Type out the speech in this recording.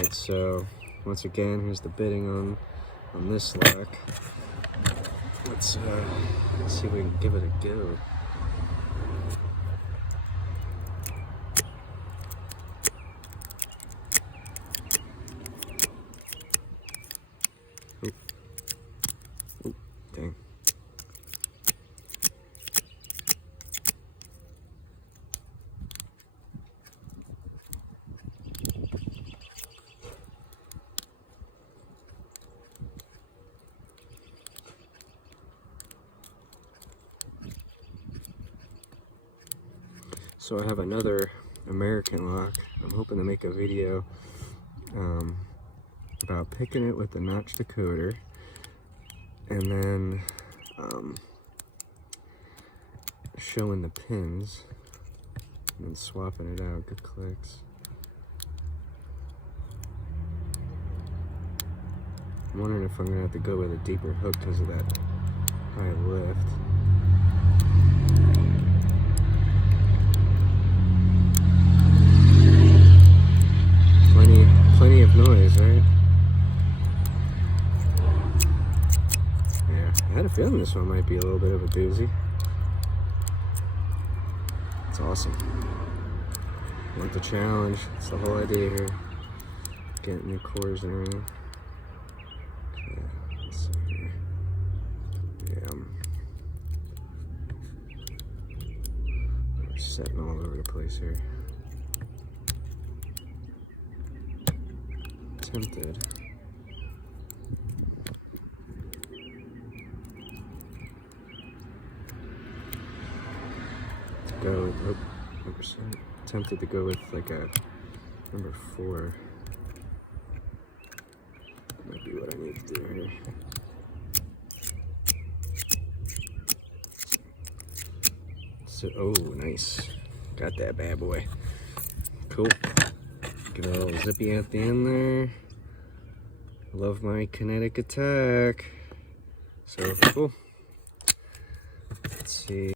Alright, so once again, here's the bitting on this lock. Let's see if we can give it a go. Oh, dang. So I have another American lock. I'm hoping to make a video about picking it with the notch decoder, and then showing the pins and then swapping it out. Good clicks. I'm wondering if I'm gonna have to go with a deeper hook because of that high lift. Plenty of noise, right? Yeah, I had a feeling this one might be a little bit of a doozy. It's awesome. Want the challenge. That's the whole idea here. Getting new cores and everything. Okay, let's see here. Yeah, I'm setting all over the place here. Tempted. To go with, tempted to go with like a number 4. That might be what I need to do here. So, oh, nice. Got that bad boy. Cool. Give it a little zippy at the end there. Love my kinetic attack. So cool. Let's see.